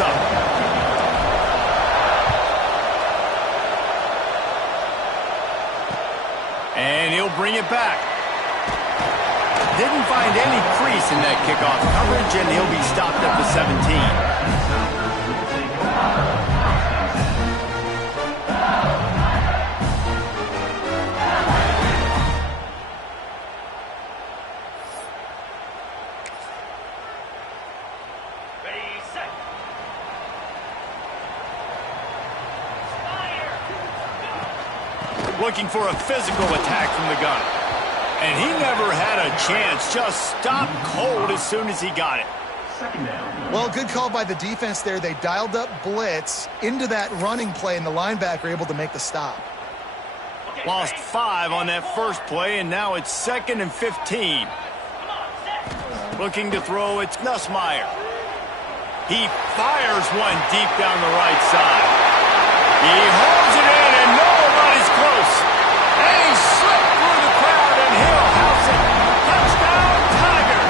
up. And he'll bring it back. Didn't find any crease in that kickoff coverage, and he'll be stopped at the 17. Looking for a physical attack from the gun. And he never had a chance. Just stopped cold as soon as he got it. Well, good call by the defense there. They dialed up blitz into that running play, and the linebacker able to make the stop. Lost 5 on that first play, and now it's 2nd and 15. Looking to throw, it's Nussmeier. He fires one deep down the right side. He holds it in, and nobody's close. And he slipped through the crowd, and he'll house it. Touchdown, Tiger!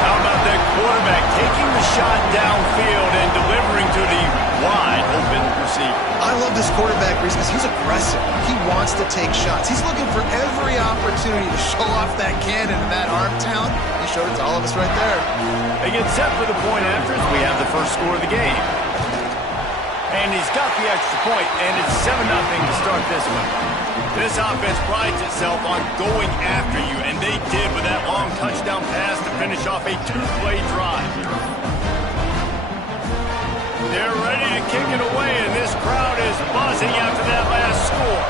How about that quarterback taking the shot downfield and delivering to the wide-open receiver? I love this quarterback, Reese, because he's aggressive. He wants to take shots. He's looking for every opportunity to show off that cannon and that arm talent. He showed it to all of us right there. They get set for the point after as we have the first score of the game. And he's got the extra point, and it's 7-0 to start this one. This offense prides itself on going after you, and they did with that long touchdown pass to finish off a 2-play drive. They're ready to kick it away, and this crowd is buzzing after that last score.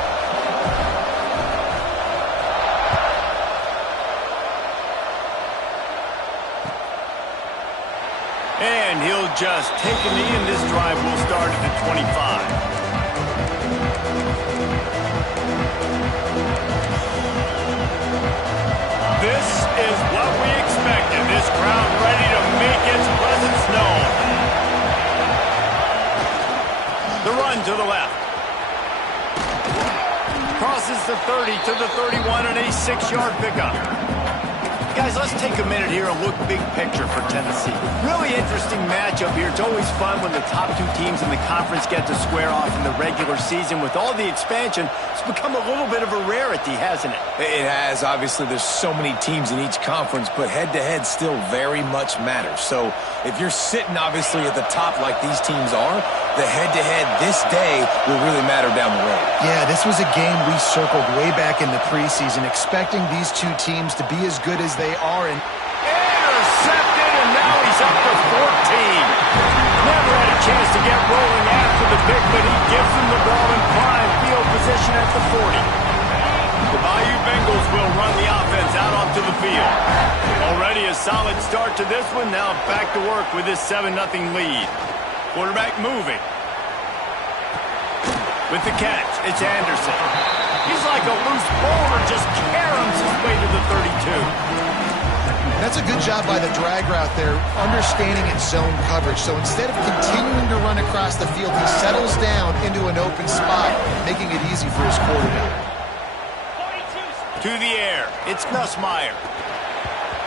And he'll just take a knee, and this drive will start at the 25. This is what we expected. This crowd ready to make its presence known. The run to the left. Crosses the 30 to the 31 and a 6-yard pickup. Guys, let's take a minute here and look big picture for Tennessee. Really interesting matchup here. It's always fun when the top 2 teams in the conference get to square off in the regular season. With all the expansion, it's become a little bit of a rarity, hasn't it? It has. Obviously, there's so many teams in each conference, but head-to-head still very much matters. So if you're sitting, obviously, at the top like these teams are, the head-to-head this day will really matter down the road. Yeah, this was a game we circled way back in the preseason, expecting these 2 teams to be as good as they are. And intercepted, and now he's up to 14. Never had a chance to get rolling after the pick, but he gives him the ball in prime field position at the 40. The Bayou Bengals will run the offense out onto the field. Already a solid start to this one. Now back to work with this 7-0 lead. Quarterback moving. With the catch, it's Anderson. He's like a loose bowler, just caroms his way to the 32. that's a good job by the drag route there, understanding its zone coverage. So instead of continuing to run across the field, he settles down into an open spot, making it easy for his quarterback. To the air, it's Nussmeier.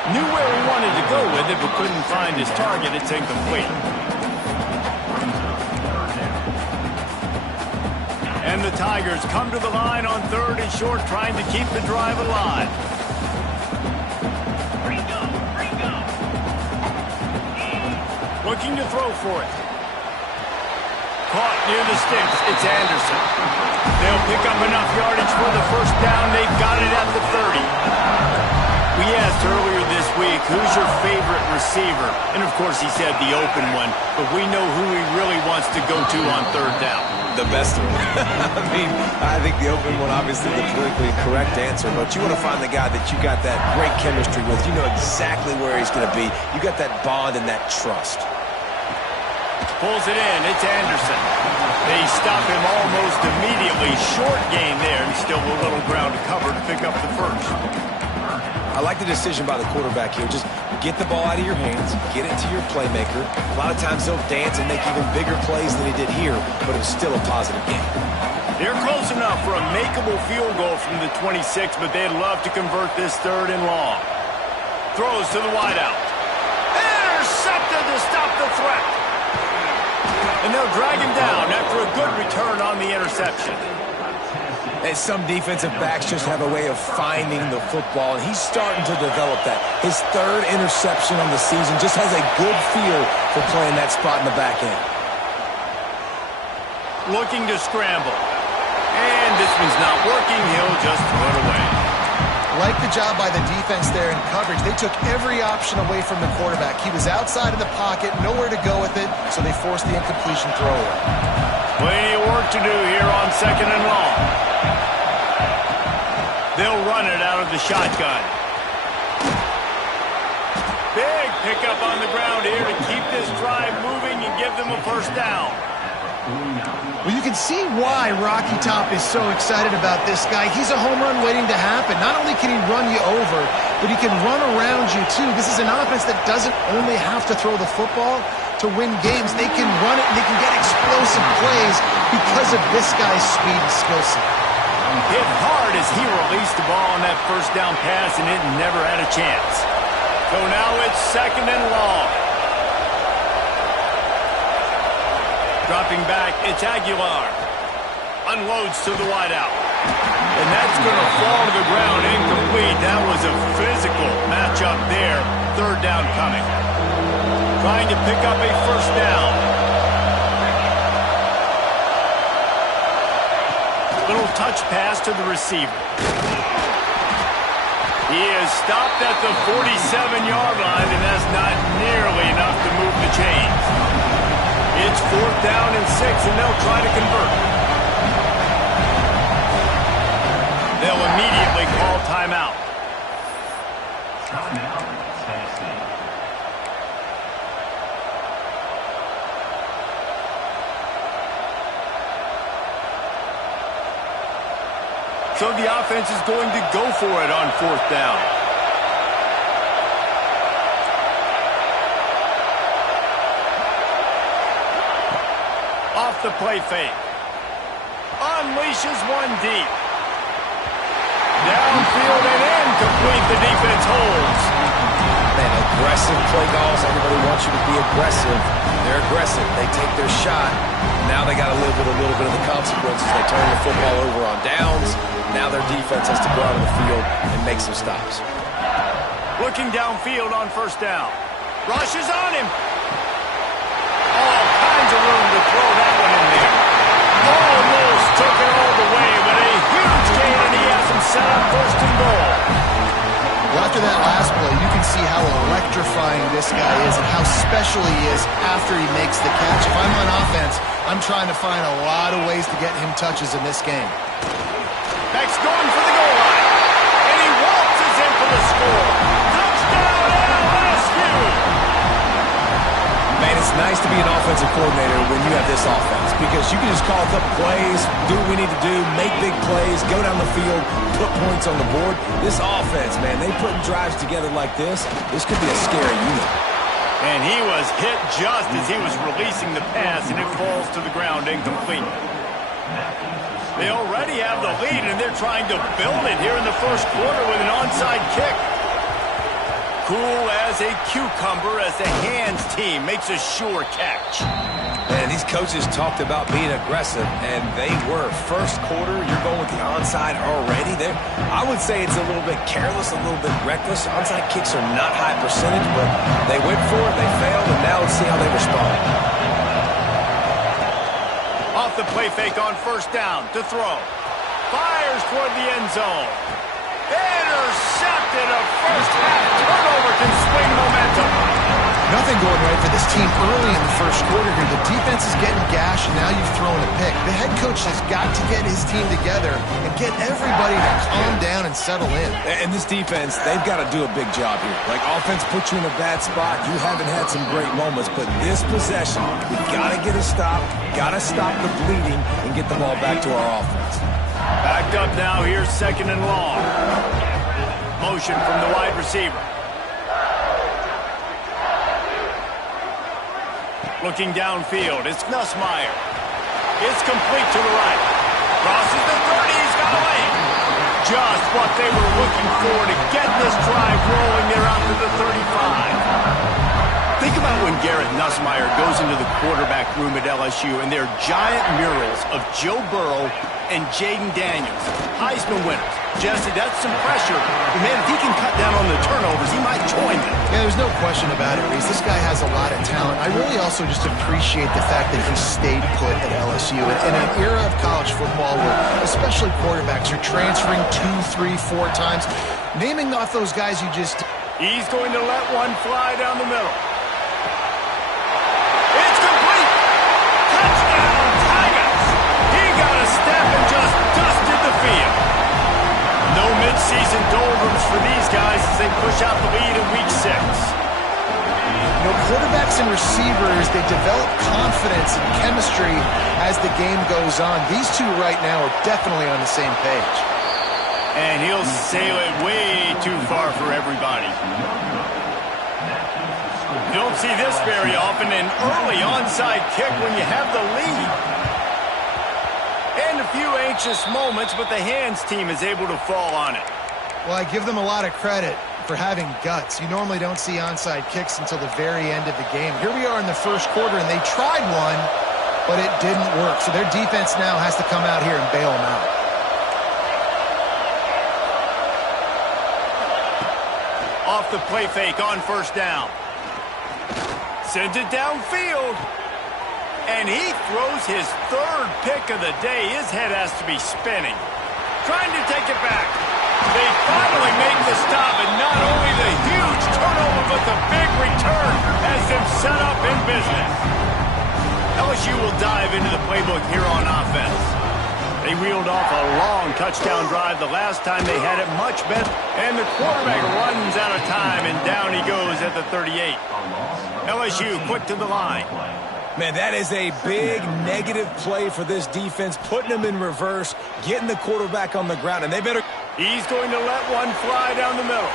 Knew where he wanted to go with it, but couldn't find his target. It's incomplete. And the Tigers come to the line on 3rd and short, trying to keep the drive alive. Looking to throw for it. Caught near the sticks. It's Anderson. They'll pick up enough yardage for the first down. They've got it at the 30. We asked earlier this week, who's your favorite receiver? And, of course, he said the open one. But we know who he really wants to go to on 3rd down. The best one. I mean, I think the open one, obviously the politically correct answer, but you want to find the guy that you got that great chemistry with. You know exactly where he's going to be. You got that bond and that trust. Pulls it in. It's Anderson. They stop him almost immediately. Short gain there, and still a little ground to cover to pick up the first. I like the decision by the quarterback here. Just get the ball out of your hands, get it to your playmaker. A lot of times he'll dance and make even bigger plays than he did here, but it was still a positive game. They're close enough for a makeable field goal from the 26, but they'd love to convert this 3rd and long. Throws to the wideout. Intercepted to stop the threat. They'll drag him down after a good return on the interception. And some defensive backs just have a way of finding the football, and he's starting to develop that. His third interception on the season, just has a good feel for playing that spot in the back end. Looking to scramble. And this one's not working. He'll just throw it away. Like the job by the defense there in coverage. They took every option away from the quarterback. He was outside of the pocket, nowhere to go with it, so they forced the incompletion throwaway. Plenty of work to do here on 2nd and long. They'll run it out of the shotgun. Big pickup on the ground here to keep this drive moving and give them a first down. Well, you can see why Rocky Top is so excited about this guy. He's a home run waiting to happen. Not only can he run you over, but he can run around you too. This is an offense that doesn't only have to throw the football to win games. They can run it and they can get explosive plays because of this guy's speed and skill set. Hit hard as he released the ball on that first down pass, and it never had a chance. So now it's 2nd and long. Dropping back, it's Aguilar. Unloads to the wideout. And that's going to fall to the ground incomplete. That was a physical matchup there. 3rd down coming. Trying to pick up a first down. Little touch pass to the receiver. He is stopped at the 47-yard line, and that's not nearly enough to move the chains. It's 4th down and 6, and they'll try to convert. They'll immediately call timeout. So the offense is going to go for it on 4th down. Off the play fake. Unleashes one deep. Downfield and incomplete. The defense holds. Man, aggressive play calls. Everybody wants you to be aggressive. They're aggressive. They take their shot. Now they got to live with a little bit of the consequences. They turn the football over on downs. Now their defense has to go out on the field and make some stops. Looking downfield on 1st down. Rush is on him. All kinds of room to throw that one in there. Almost took it all the way, but a huge gain, and he has him set up 1st and goal. Well, after that last play, you can see how electrifying this guy is and how special he is after he makes the catch. If I'm on offense, I'm trying to find a lot of ways to get him touches in this game. Beck's going for the goal line, and he waltzes in for the score. Touchdown, LSU! Man, it's nice to be an offensive coordinator when you have this offense because you can just call a couple plays, do what we need to do, make big plays, go down the field, put points on the board. This offense, man, they putting drives together like this could be a scary unit. And he was hit just as he was releasing the pass, and it falls to the ground incomplete. They already have the lead, and they're trying to build it here in the 1st quarter with an onside kick. Cool as a cucumber as the hands team makes a sure catch. And these coaches talked about being aggressive, and they were. 1st quarter, you're going with the onside already. I would say it's a little bit careless, a little bit reckless. Onside kicks are not high percentage, but they went for it, they failed, and now let's see how they respond. Off the play fake on 1st down to throw. Fires toward the end zone. Intercepted. A first half turnover can swing momentum. Nothing going right for this team early in the 1st quarter here. The defense is getting gashed, and now you've thrown a pick. The head coach has got to get his team together and get everybody to calm down and settle in. And this defense, they've got to do a big job here. Like, offense puts you in a bad spot. You haven't had some great moments, but this possession, we got to get a stop, got to stop the bleeding, and get the ball back to our offense. Backed up now, here's 2nd and long. Motion from the wide receiver. Looking downfield, it's Nussmeier. It's complete to the right. Crosses the 30, he's got away. Just what they were looking for to get this drive rolling there out to the 35. Think about when Garrett Nussmeier goes into the quarterback room at LSU, and they're giant murals of Joe Burrow and Jaden Daniels, Heisman winners. Jesse, that's some pressure. But man, if he can cut down on the turnovers, he might join them. Yeah, there's no question about it, Reese. This guy has a lot of talent. I really also just appreciate the fact that he stayed put at LSU. In an era of college football where especially quarterbacks are transferring 2, 3, 4 times, naming off those guys you just... He's going to let one fly down the middle. It's complete. Touchdown, Tigers. He got a step and just dusted the field. No midseason doldrums for these guys as they push out the lead in Week 6. You know, quarterbacks and receivers, they develop confidence and chemistry as the game goes on. These two right now are definitely on the same page. And he'll sail it way too far for everybody. You don't see this very often, an early onside kick when you have the lead. And a few anxious moments, but the hands team is able to fall on it. Well, I give them a lot of credit for having guts. You normally don't see onside kicks until the very end of the game. Here we are in the first quarter, and they tried one, but it didn't work. So their defense now has to come out here and bail them out. Off the play fake on first down. Sends it downfield. And he throws his third pick of the day. His head has to be spinning. Trying to take it back. They finally make the stop, and not only the huge turnover, but the big return has them set up in business. LSU will dive into the playbook here on offense. They reeled off a long touchdown drive the last time they had it, much better. And the quarterback runs out of time, and down he goes at the 38. LSU quick to the line. Man, that is a big negative play for this defense, putting them in reverse, getting the quarterback on the ground, and they better... He's going to let one fly down the middle.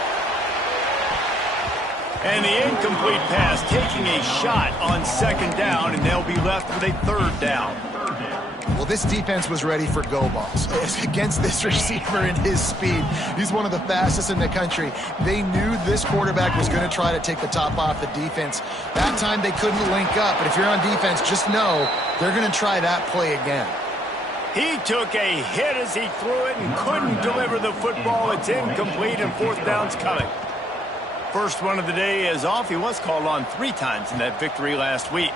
And the incomplete pass taking a shot on second down, and they'll be left with a third down. Well, this defense was ready for go balls against this receiver and his speed. He's one of the fastest in the country. They knew this quarterback was going to try to take the top off the defense. That time they couldn't link up, but if you're on defense, just know they're going to try that play again. He took a hit as he threw it and couldn't deliver the football. It's incomplete, and fourth down's coming. First one of the day is off. He was called on 3 times in that victory last week.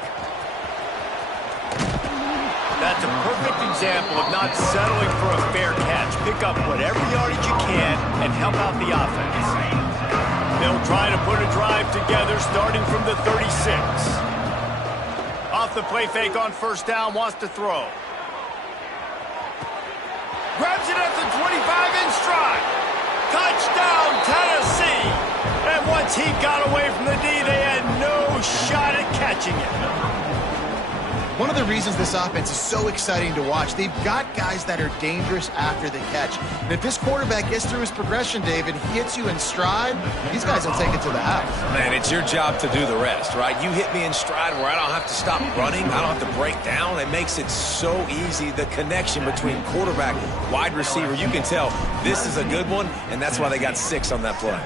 That's a perfect example of not settling for a fair catch. Pick up whatever yardage you can and help out the offense. They'll try to put a drive together starting from the 36. Off the play fake on first down, wants to throw. Grabs it at the 25 in stride. Touchdown, Tennessee. And once he got away from the D, they had no shot at catching it. One of the reasons this offense is so exciting to watch, they've got guys that are dangerous after the catch. And if this quarterback gets through his progression, David, he hits you in stride, these guys will take it to the house. Man, it's your job to do the rest, right? You hit me in stride where I don't have to stop running. I don't have to break down. It makes it so easy. The connection between quarterback, wide receiver, you can tell this is a good one, and that's why they got 6 on that play.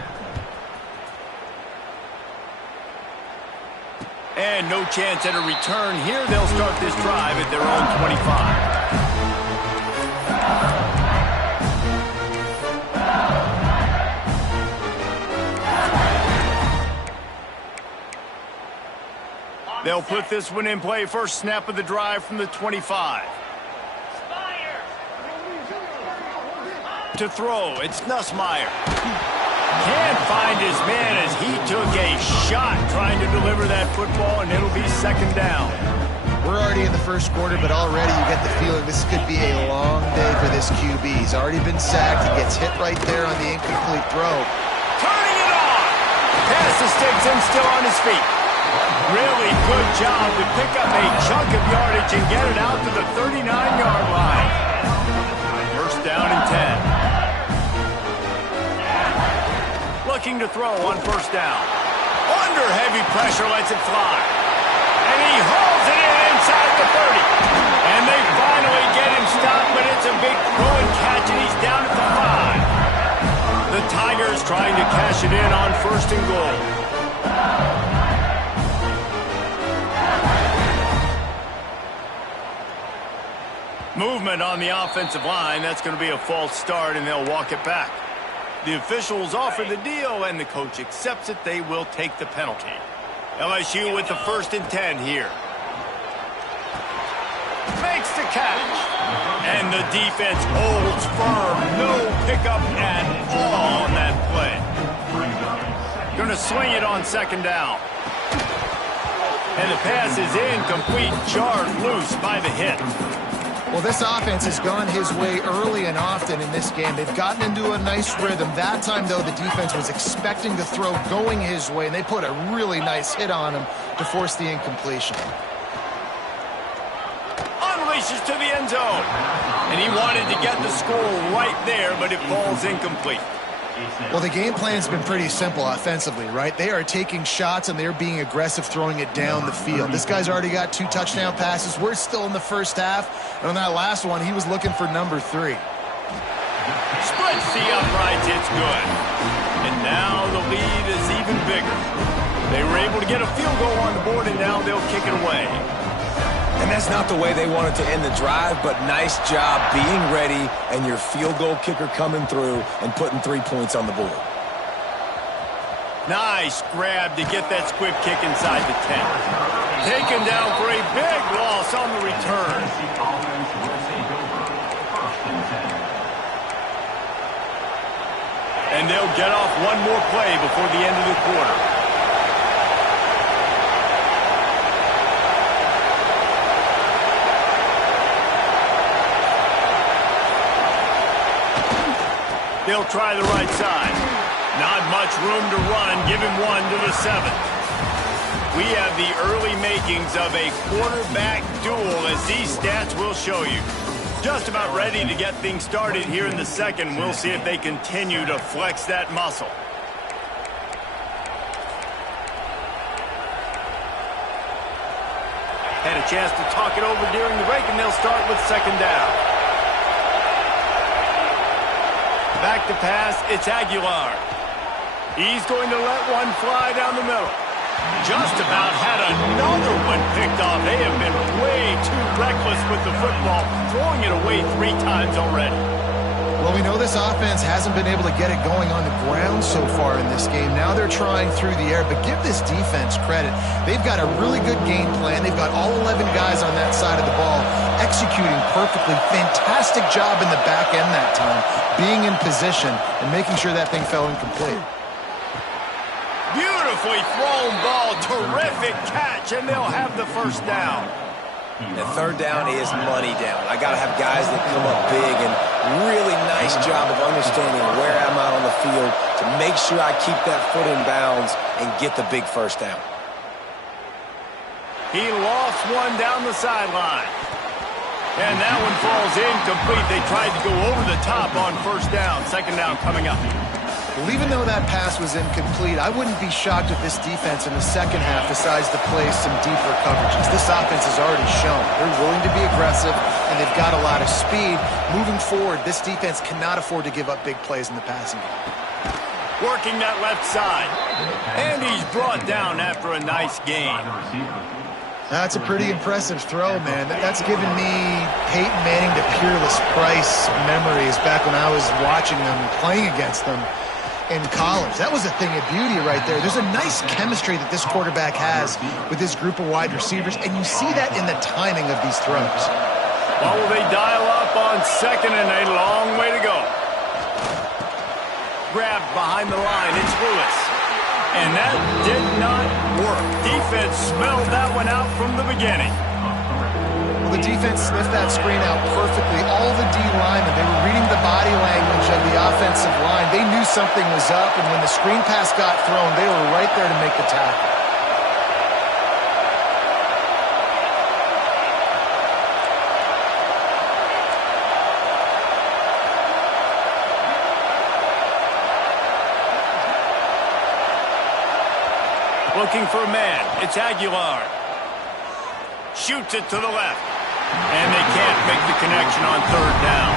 And no chance at a return here. They'll start this drive at their own 25. They'll put this one in play. First snap of the drive from the 25. To throw, it's Nussmeier. Can't find his man as he took a shot trying to deliver that football, and it'll be second down. We're already in the first quarter, but already you get the feeling this could be a long day for this QB. He's already been sacked. He gets hit right there on the incomplete throw. Turning it on! Pass the sticks and still on his feet. Really good job to pick up a chunk of yardage and get it out to the 39-yard line. First down and 10. Looking to throw on first down. Under heavy pressure, lets it fly. And he hauls it in inside the 30. And they finally get him stopped, but it's a big throw and catch, and he's down at the 5. The Tigers trying to cash it in on first and goal. Movement on the offensive line. That's going to be a false start, and they'll walk it back. The officials offer the deal, and the coach accepts it. They will take the penalty. LSU with the 1st and 10 here. Makes the catch. And the defense holds firm. No pickup at all on that play. Going to swing it on 2nd down. And the pass is incomplete. Jarred loose by the hit. Well, this offense has gone his way early and often in this game. They've gotten into a nice rhythm. That time, though, the defense was expecting the throw going his way, and they put a really nice hit on him to force the incompletion. Unleashes to the end zone. And he wanted to get the score right there, but it falls incomplete. Well, the game plan's been pretty simple offensively, right? They are taking shots, and they're being aggressive, throwing it down the field. This guy's already got 2 touchdown passes. We're still in the first half. And on that last one, he was looking for number 3. Splits the uprights. It's good. And now the lead is even bigger. They were able to get a field goal on the board, and now they'll kick it away. And that's not the way they wanted to end the drive, but nice job being ready and your field goal kicker coming through and putting 3 points on the board. Nice grab to get that squib kick inside the 10. Taken down for a big loss on the return. And they'll get off one more play before the end of the quarter. They'll try the right side. Not much room to run. Give him 1 to the 7th. We have the early makings of a quarterback duel, as these stats will show you. Just about ready to get things started here in the second. We'll see if they continue to flex that muscle. Had a chance to talk it over during the break, and they'll start with 2nd down. Back to pass, it's Aguilar. He's going to let one fly down the middle. Just about had another one picked off. They have been way too reckless with the football, throwing it away 3 times already. Well, we know this offense hasn't been able to get it going on the ground so far in this game. Now they're trying through the air, but give this defense credit. They've got a really good game plan. They've got all 11 guys on that side of the ball executing perfectly. Fantastic job in the back end that time, being in position and making sure that thing fell incomplete. Beautifully thrown ball, terrific catch, and they'll have the 1st down. And 3rd down is money down. I got to have guys that come up big, and really nice job of understanding where I'm out on the field to make sure I keep that foot in bounds and get the big 1st down. He lost one down the sideline. And that one falls incomplete. They tried to go over the top on 1st down. 2nd down coming up. Well, even though that pass was incomplete, I wouldn't be shocked if this defense in the second half decides to play some deeper coverages. This offense has already shown they're willing to be aggressive, and they've got a lot of speed. Moving forward, this defense cannot afford to give up big plays in the passing game. Working that left side. And he's brought down after a nice gain. That's a pretty impressive throw, man. That's given me Peyton Manning to Peerless Price memories back when I was watching them, playing against them in college. That was a thing of beauty right there. There's a nice chemistry that this quarterback has with this group of wide receivers, and you see that in the timing of these throws. Well, will they dial up on 2nd and a long way to go? Grabbed behind the line, it's Lewis. And that did not work. Defense smelled that one out from the beginning. Well, the defense sniffed that screen out perfectly. All the D linemen, they were reading the body language of the offensive line. They knew something was up, and when the screen pass got thrown, they were right there to make the tackle. Looking for a man. It's Aguilar. Shoots it to the left. And they can't make the connection on 3rd down.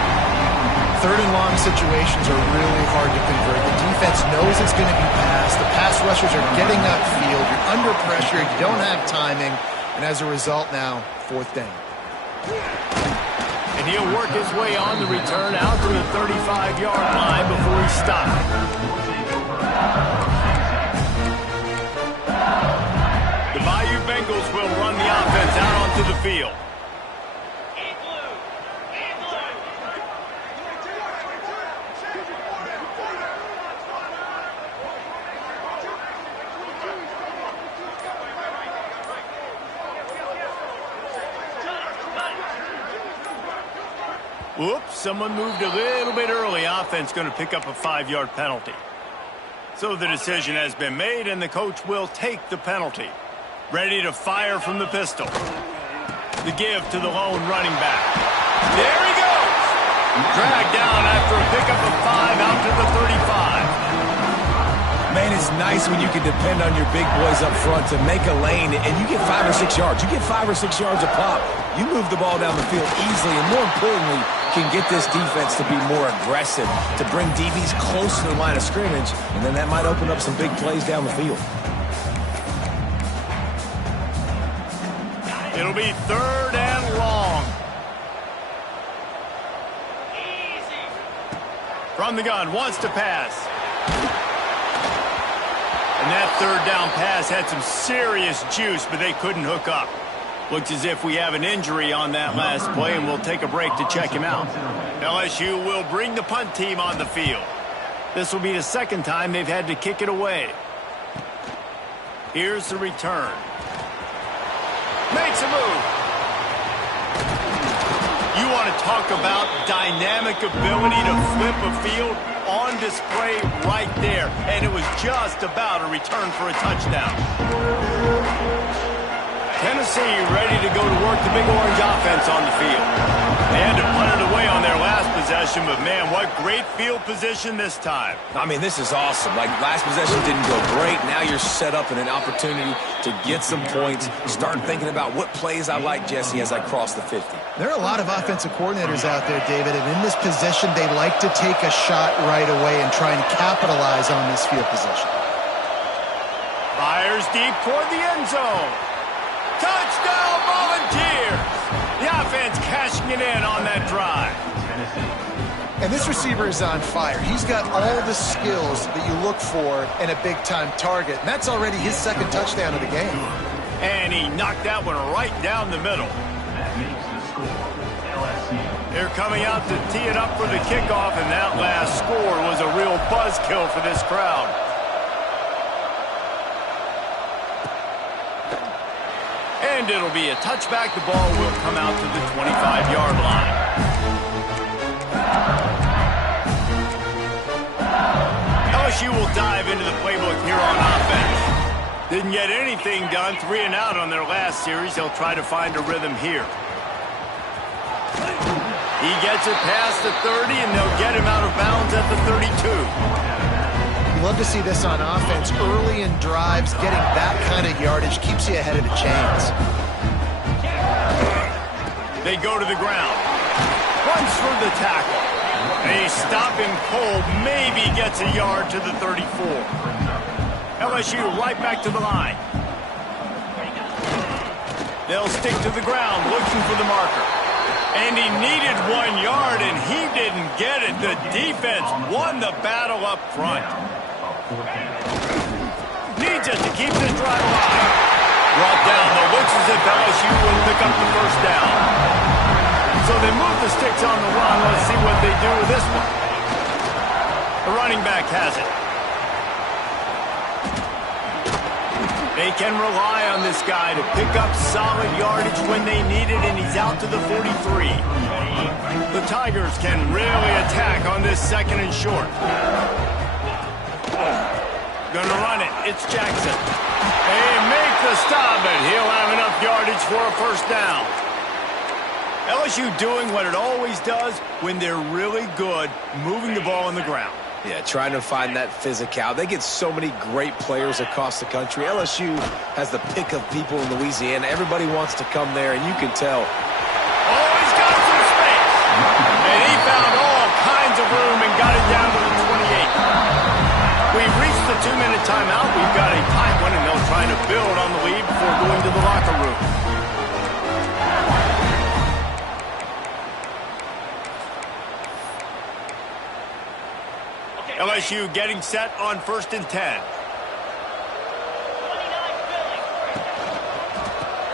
3rd and long situations are really hard to convert. The defense knows it's going to be passed. The pass rushers are getting upfield. You're under pressure. You don't have timing. And as a result now, 4th down. And he'll work his way on the return out to the 35-yard line before he stops. The Bayou Bengals will run the offense out onto the field. Whoops, someone moved a little bit early. Offense going to pick up a 5-yard penalty. So the decision has been made, and the coach will take the penalty. Ready to fire from the pistol. The give to the lone running back. There he goes! Dragged down after a pickup of 5 out to the 35. Man, it's nice when you can depend on your big boys up front to make a lane, and you get 5 or 6 yards. You get 5 or 6 yards a pop. You move the ball down the field easily, and more importantly, can get this defense to be more aggressive, to bring DBs close to the line of scrimmage, and then that might open up some big plays down the field. It'll be 3rd and long. From the gun, wants to pass. And that 3rd down pass had some serious juice, but they couldn't hook up. Looks as if we have an injury on that last play, and we'll take a break to check him out. LSU will bring the punt team on the field. This will be the 2nd time they've had to kick it away. Here's the return. Makes a move. You want to talk about dynamic ability to flip a field? On display right there, and it was just about a return for a touchdown. Tennessee ready to go to work the Big Orange offense on the field. They had to punt it away on their last possession, but man, what great field position this time. I mean, this is awesome. Like, last possession didn't go great. Now you're set up in an opportunity to get some points. Start thinking about what plays I like, Jesse, as I cross the 50. There are a lot of offensive coordinators out there, David, and in this position, they like to take a shot right away and try and capitalize on this field position. Fires deep toward the end zone. Touchdown, Volunteers! The offense cashing it in on that drive. And this receiver is on fire. He's got all the skills that you look for in a big-time target, and that's already his 2nd touchdown of the game. And he knocked that one right down the middle. They're coming out to tee it up for the kickoff, and that last score was a real buzzkill for this crowd. And it'll be a touchback. The ball will come out to the 25-yard line. LSU will dive into the playbook here on offense. Didn't get anything done. 3 and out on their last series. They'll try to find a rhythm here. He gets it past the 30, and they'll get him out of bounds at the 32. Love to see this on offense. Early in drives, getting that kind of yardage keeps you ahead of the chains. They go to the ground. Runs through the tackle. They stop him cold. Maybe gets a yard to the 34. LSU right back to the line. They'll stick to the ground looking for the marker. And he needed 1 yard, and he didn't get it. The defense won the battle up front. Needs it to keep this drive alive. Brought down, but looks as if LSU will pick up the 1st down. So they move the sticks on the run. Let's see what they do with this one. The running back has it. They can rely on this guy to pick up solid yardage when they need it, and he's out to the 43. The Tigers can really attack on this 2nd and short. Gonna run it. It's Jackson. They make the stop, and he'll have enough yardage for a 1st down. LSU doing what it always does when they're really good, moving the ball on the ground. Yeah, trying to find that physical. They get so many great players across the country. LSU has the pick of people in Louisiana. Everybody wants to come there, and you can tell. Oh, he's got some space. And he found all kinds of room and got it down to the 28. We've reached the 2-minute timeout. We've got a tight one, and they'll try to build on the lead before going to the locker room. LSU getting set on 1st and 10.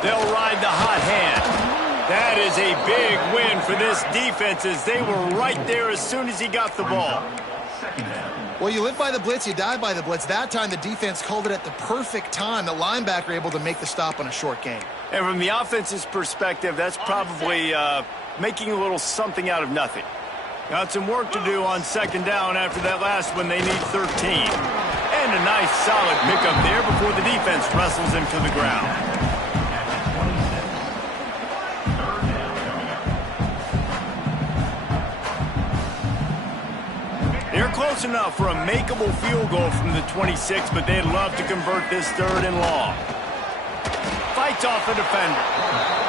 They'll ride the hot hand. That is a big win for this defense as they were right there as soon as he got the ball. Well, you live by the blitz, you die by the blitz. That time the defense called it at the perfect time. The linebacker able to make the stop on a short gain. And from the offense's perspective, that's probably making a little something out of nothing. Got some work to do on 2nd down after that last one. They need 13. And a nice solid pickup there before the defense wrestles him to the ground. They're close enough for a makeable field goal from the 26, but they'd love to convert this 3rd and long. Fights off the defender.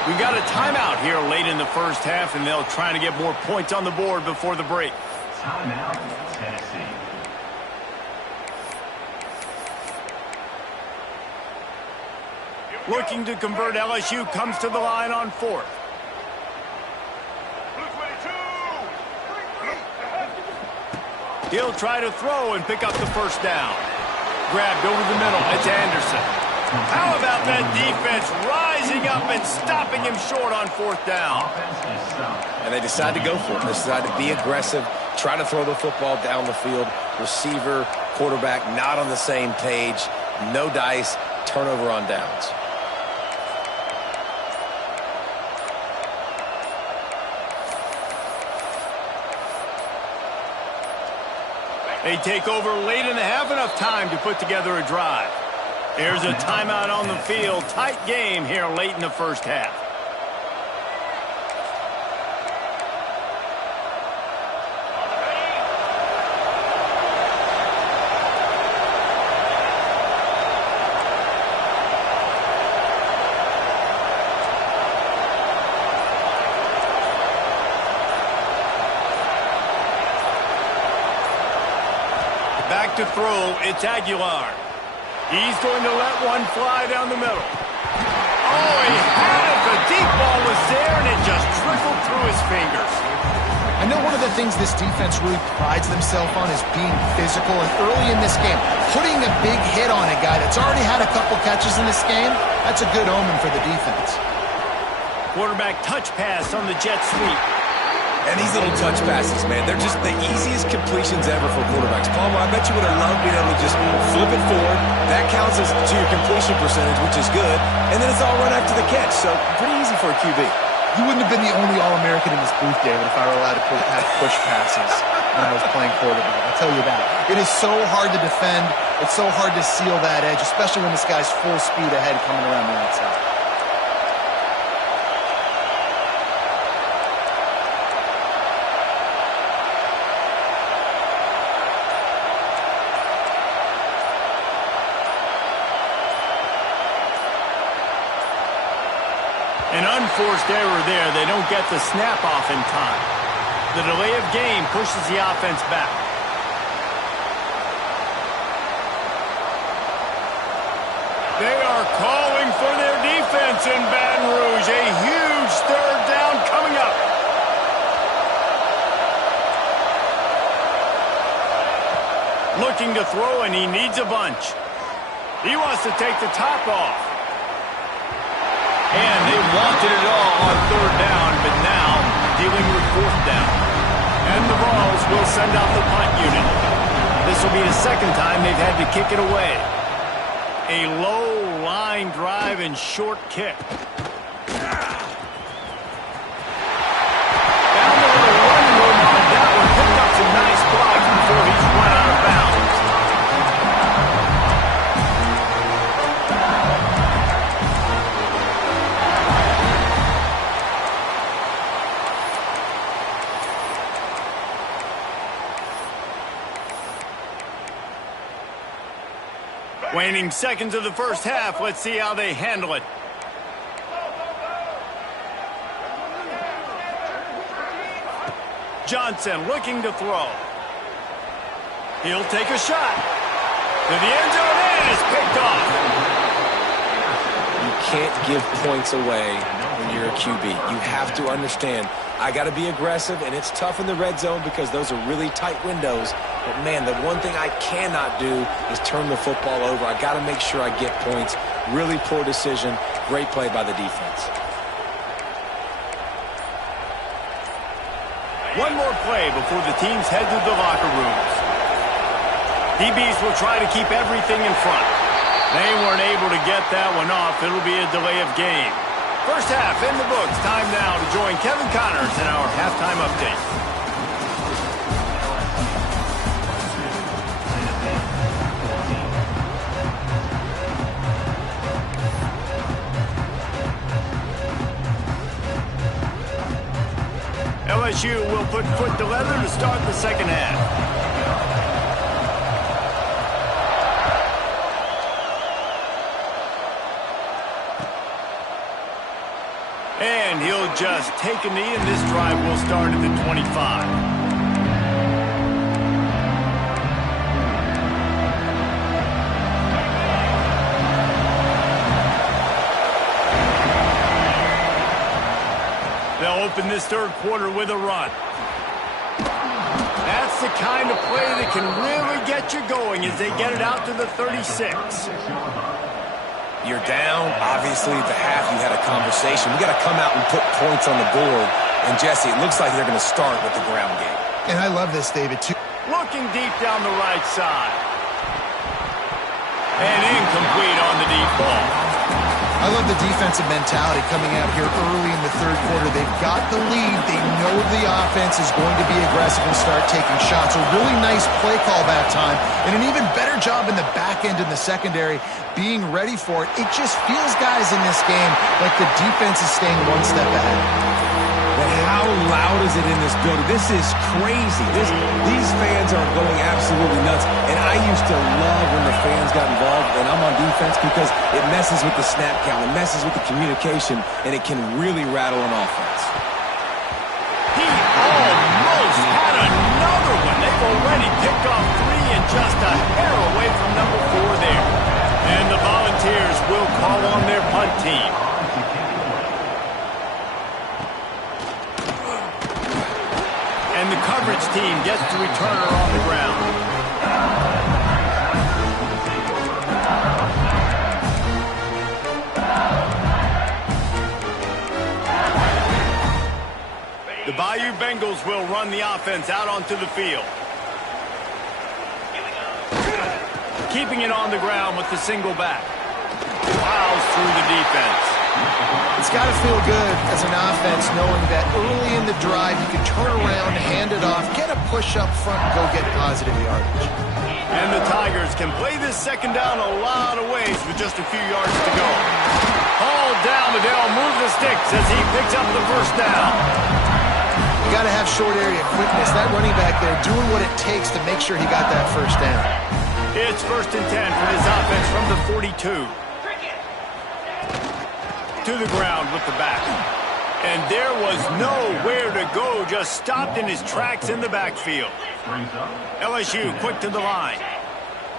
We got a timeout here late in the 1st half, and they'll try to get more points on the board before the break. Timeout, Tennessee. Looking to convert, LSU comes to the line on 4th. He'll try to throw and pick up the 1st down. Grabbed over the middle. It's Anderson. How about that defense rising up and stopping him short on 4th down? And they decide to go for it. They decide to be aggressive, try to throw the football down the field. Receiver, quarterback not on the same page. No dice. Turnover on downs. They take over late in the half, enough time to put together a drive. There's a timeout on the field. Tight game here late in the 1st half. Back to throw, it's Aguilar. He's going to let one fly down the middle. Oh, he had it. The deep ball was there, and it just trickled through his fingers. I know one of the things this defense really prides themselves on is being physical, and early in this game, putting a big hit on a guy that's already had a couple catches in this game, that's a good omen for the defense. Quarterback touch pass on the jet sweep. And these little touch passes, man, they're just the easiest completions ever for quarterbacks. Palmer, I bet you would have loved being able to just flip it forward. That counts as to your completion percentage, which is good. And then it's all run after the catch, so pretty easy for a QB. You wouldn't have been the only All-American in this booth, David, if I were allowed to have push passes when I was playing quarterback. I'll tell you that. It is so hard to defend. It's so hard to seal that edge, especially when this guy's full speed ahead coming around the outside. An unforced error there. They don't get the snap off in time. The delay of game pushes the offense back. They are calling for their defense in Baton Rouge. A huge 3rd down coming up. Looking to throw, and he needs a bunch. He wants to take the top off. And they wanted it all on 3rd down, but now dealing with 4th down. And the Vols will send out the punt unit. This will be the 2nd time they've had to kick it away. A low line drive and short kick. Found a little running room on that one. Picked up some nice blocks before he's run out of bounds. Waning seconds of the 1st half. Let's see how they handle it. Johnson looking to throw. He'll take a shot. To the end zone, and it's picked off. You can't give points away when you're a QB. You have to understand, I got to be aggressive, and it's tough in the red zone because those are really tight windows. But, man, the one thing I cannot do is turn the football over. I got to make sure I get points. Really poor decision. Great play by the defense. One more play before the teams head to the locker rooms. DBs will try to keep everything in front. They weren't able to get that one off. It'll be a delay of game. First half in the books. Time now to join Kevin Connors in our halftime update. LSU will put foot to leather to start the second half. And he'll just take a knee, and this drive will start at the 25. They'll open this third quarter with a run. That's the kind of play that can really get you going as they get it out to the 36. You're down. Obviously, at the half, you had a conversation. We got to come out and put points on the board. And, Jesse, it looks like they're going to start with the ground game. And I love this, David, too. Looking deep down the right side. And incomplete on the deep ball. I love the defensive mentality coming out here early in the third quarter. They've got the lead. They know the offense is going to be aggressive and start taking shots. A really nice play call that time, and an even better job in the back end in the secondary being ready for it. It just feels, guys, in this game like the defense is staying one step ahead. But how loud is it in this building? This is crazy. These fans are going absolutely nuts. And I used to love when the fans got involved, and I'm on defense, because it messes with the snap count. It messes with the communication, and it can really rattle an offense. He almost had another one. They've already picked off 3 and just a hair away from number 4 there. And the Volunteers will call on their punt team. And the coverage team gets the returner on the ground. The Bayou Bengals will run the offense out onto the field. Keeping it on the ground with the single back. Plows through the defense. It's got to feel good as an offense knowing that early in the drive you can turn around, hand it off, get a push up front, and go get positive yardage. And the Tigers can play this second down a lot of ways with just a few yards to go. Hauled down, but they'll move the sticks as he picks up the first down. You got to have short area quickness. That running back there doing what it takes to make sure he got that first down. It's 1st and 10 for this offense from the 42. To the ground with the back. And there was nowhere to go, just stopped in his tracks in the backfield. LSU quick to the line.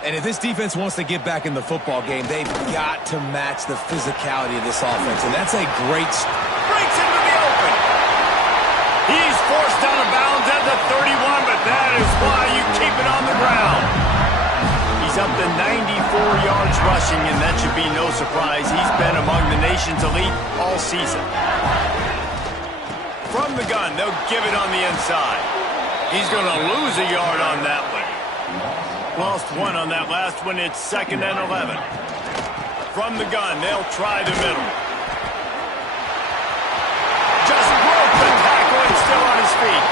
And if this defense wants to get back in the football game, they've got to match the physicality of this offense. And that's a great... Breaks into the open. He's forced out of bounds at the 31, but that is why you keep it on the ground. He's up to 94 yards rushing, and that should be no surprise. He's been among the nation's elite all season. From the gun, they'll give it on the inside. He's going to lose a yard on that one. Lost 1 on that last one. It's 2nd and 11. From the gun, they'll try the middle. Just broke the tackle and still on his feet.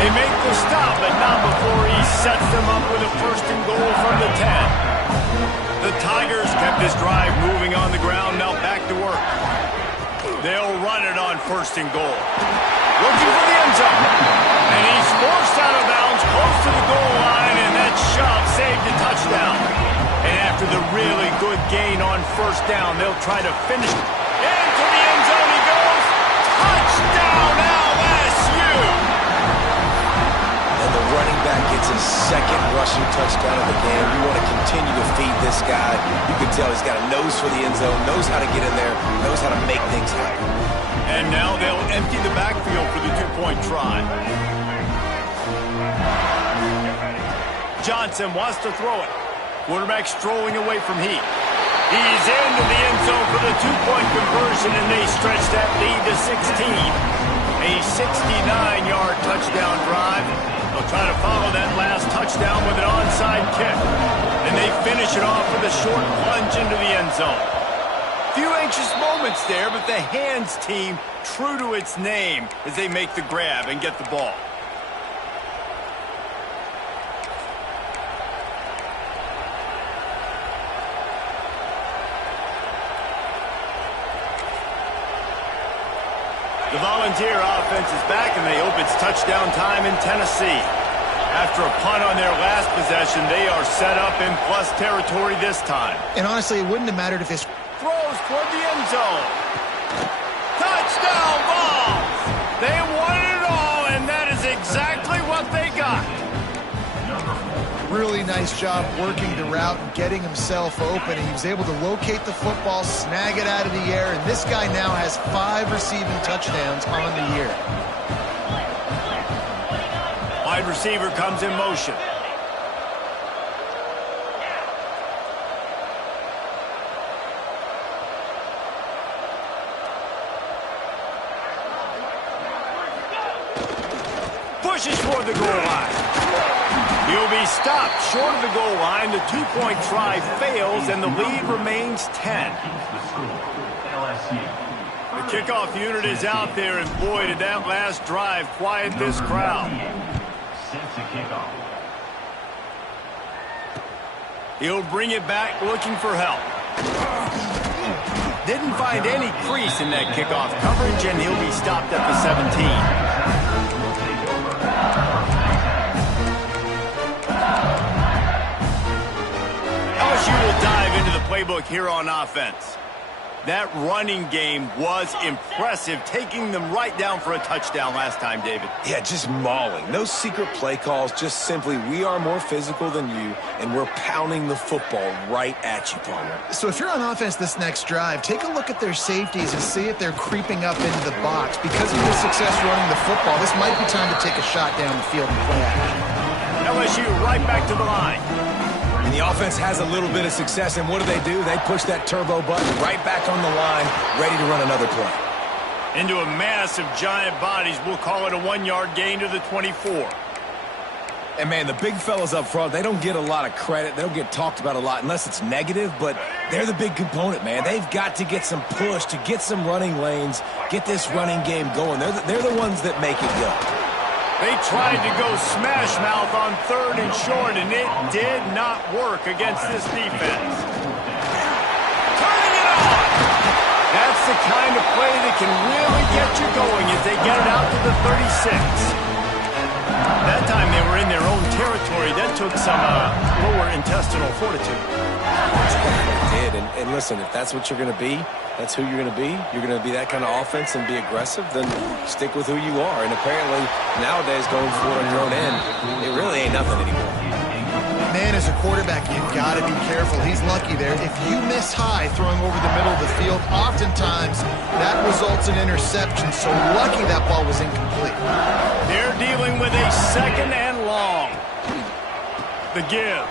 They make the stop, but not before he sets them up with a 1st and goal from the 10. The Tigers kept this drive moving on the ground, now back to work. They'll run it on 1st and goal. Looking for the end zone. And he's forced out of bounds close to the goal line, and that shove saved a touchdown. And after the really good gain on 1st down, they'll try to finish it. Into the end zone he goes. Touchdown LSU! And the running back gets his 2nd rushing touchdown of the game. You want to continue to feed this guy. You can tell he's got a nose for the end zone, knows how to get in there, knows how to make things happen. And now they'll empty the backfield for the 2-point try. Johnson wants to throw it. Quarterback strolling away from heat. He's into the end zone for the two-point conversion, and they stretch that lead to 16. A 69-yard touchdown drive. They'll try to follow that last touchdown with an onside kick. And they finish it off with a short plunge into the end zone. Few anxious moments there, but the hands team true to its name as they make the grab and get the ball. The Volunteer offense is back, and they hope it's touchdown time in Tennessee. After a punt on their last possession, they are set up in plus territory this time. And honestly, it wouldn't have mattered if this Throws toward the end zone. Touchdown balls! They won it all, and that is exactly what they got. really nice job working the route and getting himself open. He was able to locate the football, snag it out of the air, and this guy now has 5 receiving touchdowns on the year. Wide receiver comes in motion. Pushes toward the goal line. He'll be stopped short of the goal line. The two-point try fails, and the lead remains 10. The kickoff unit is out there, and boy, did that last drive quiet this crowd. He'll bring it back looking for help. Didn't find any crease in that kickoff coverage, and he'll be stopped at the 17. LSU will dive into the playbook here on offense. That running game was impressive, taking them right down for a touchdown last time, David. Yeah, just mauling. No secret play calls, just simply we are more physical than you, and we're pounding the football right at you, Palmer. So if you're on offense this next drive, take a look at their safeties and see if they're creeping up into the box. Because of their success running the football, this might be time to take a shot down the field and play action. LSU right back to the line. And the offense has a little bit of success, and what do? They push that turbo button right back on the line, ready to run another play. Into a mass of giant bodies, we'll call it a 1-yard gain to the 24. And, man, the big fellas up front, they don't get a lot of credit. They don't get talked about a lot unless it's negative, but they're the big component, man. They've got to get some push to get some running lanes, get this running game going. They're the ones that make it go. They tried to go smash mouth on 3rd and short, and it did not work against this defense. Turning it on! That's the kind of play that can really get you going as they get it out to the 36. That time they were in their own territory. That took some lower intestinal fortitude. They did, and listen, if that's what you're going to be, that's who you're going to be. You're going to be that kind of offense and be aggressive, then stick with who you are. And apparently, nowadays, going for it on your own end, it really ain't nothing anymore. Man, as a quarterback, you've got to be careful. He's lucky there. If you miss high throwing over the middle of the field, oftentimes that results in interception. So lucky that ball was incomplete. They're dealing with a 2nd and long. The give.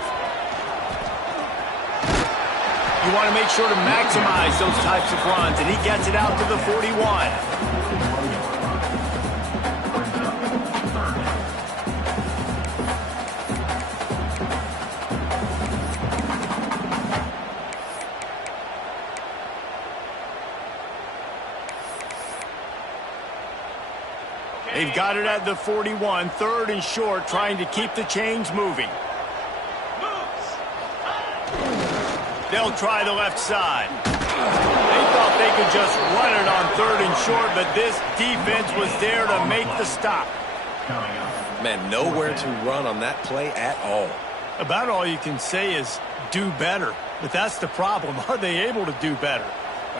You want to make sure to maximize those types of runs, and he gets it out to the 41. They've got it at the 41, 3rd and short, trying to keep the chains moving. They'll try the left side. They thought they could just run it on 3rd and short, but this defense was there to make the stop. Man, nowhere to run on that play at all. About all you can say is do better. But that's the problem. Are they able to do better?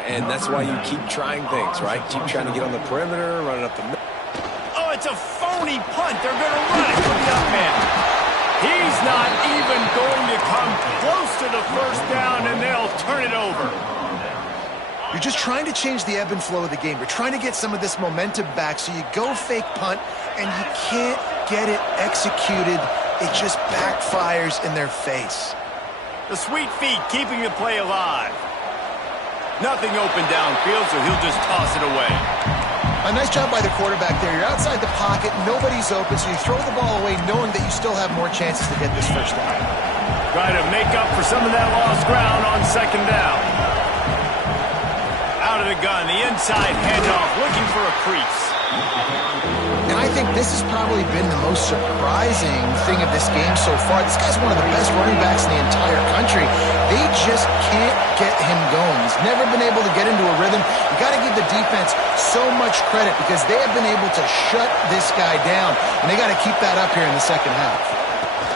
And that's why you keep trying things, right? Keep trying to get on the perimeter, run it up the middle. Oh, it's a phony punt. They're going to run it from the up man. He's not even going to come close to the first down, and they'll turn it over. You're just trying to change the ebb and flow of the game. You're trying to get some of this momentum back, so you go fake punt, and you can't get it executed it just backfires in their face. The sweet feet keeping the play alive. Nothing open downfield, so he'll just toss it away. A nice job by the quarterback there. You're outside the pocket, nobody's open, so you throw the ball away knowing that you still have more chances to get this first down. Try to make up for some of that lost ground on second down. Out of the gun, the inside handoff, looking for a crease. And I think this has probably been the most surprising thing of this game so far. This guy's one of the best running backs in the entire country. They just can't get him going. He's never been able to get into a rhythm. You got to give the defense so much credit because they have been able to shut this guy down, and they got to keep that up here in the second half.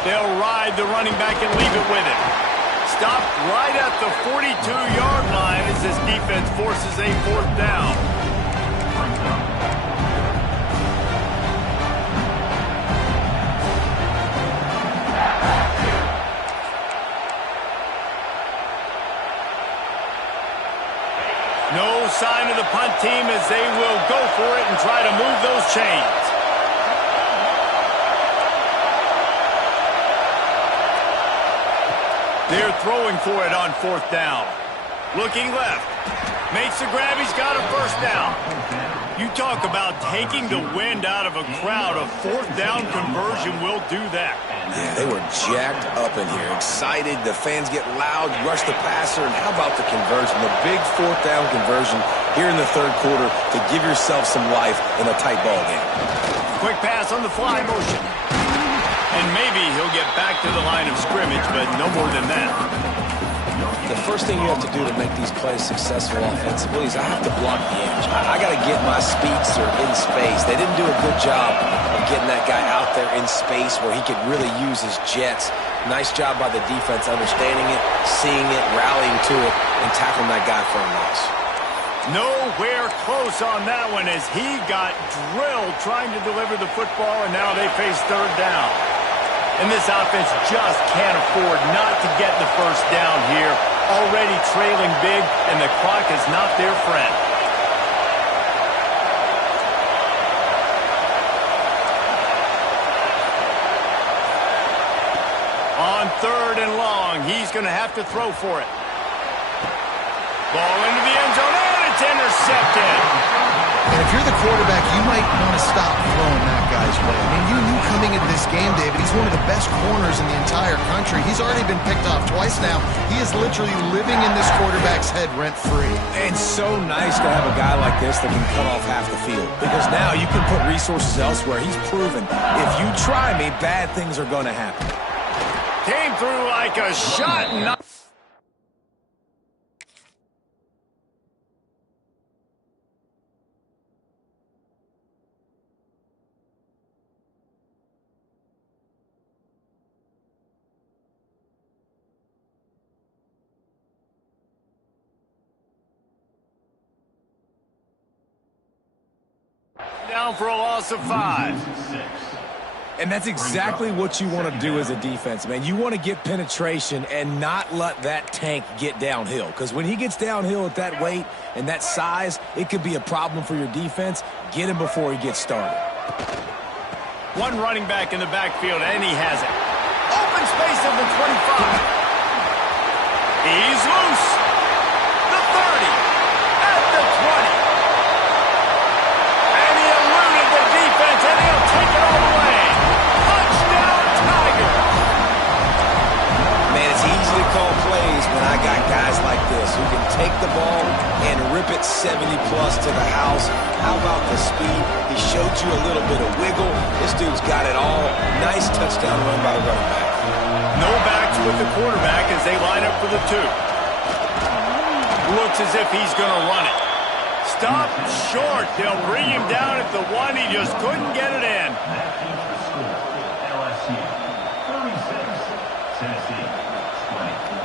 They'll ride the running back and leave it with him. Stopped right at the 42-yard line as this defense forces a fourth down. No sign of the punt team as they will go for it and try to move those chains. They're throwing for it on fourth down. Looking left. Makes the grab. He's got a first down. You talk about taking the wind out of a crowd. A fourth down conversion will do that. Yeah, they were jacked up in here, excited. The fans get loud, rush the passer, and how about the conversion? The big fourth down conversion here in the third quarter to give yourself some life in a tight ball game. Quick pass on the fly motion. And maybe he'll get back to the line of scrimmage, but no more than that. The first thing you have to do to make these plays successful offensively is I have to block the edge. I got to get my speedster in space. They didn't do a good job of getting that guy out there in space where he could really use his jets. Nice job by the defense understanding it, seeing it, rallying to it, and tackling that guy for a loss. Nowhere close on that one as he got drilled trying to deliver the football, and now they face third down. And this offense just can't afford not to get the first down here. Already trailing big, and the clock is not their friend. On third and long, he's going to have to throw for it. Ball into the end zone, and it's intercepted. And if you're the quarterback, you might want to stop throwing that guy's way. I mean, you knew coming into this game, David, he's one of the best corners in the entire country. He's already been picked off twice now. He is literally living in this quarterback's head rent-free. And so nice to have a guy like this that can cut off half the field. Because now you can put resources elsewhere. He's proven if you try me, bad things are going to happen. Came through like a shot. Down for a loss of 5. And that's exactly what you want to do as a defense, man. You want to get penetration and not let that tank get downhill. Because when he gets downhill at that weight and that size, it could be a problem for your defense. Get him before he gets started. One running back in the backfield, and he has it. Open space at the 25. He's loose. The 30. At the 20. And he eluded the defense, and he'll take it all the way. Touchdown, Tigers. Man, it's easy to call plays when I got guys like this who can take the ball and rip it 70-plus to the house. How about the speed? He showed you a little bit of wiggle. This dude's got it all. Nice touchdown run by the running back. No backs with the quarterback as they line up for the 2. Looks as if he's going to run it. Stop short. They'll bring him down at the 1. He just couldn't get it in. LSU 36, Tennessee 24.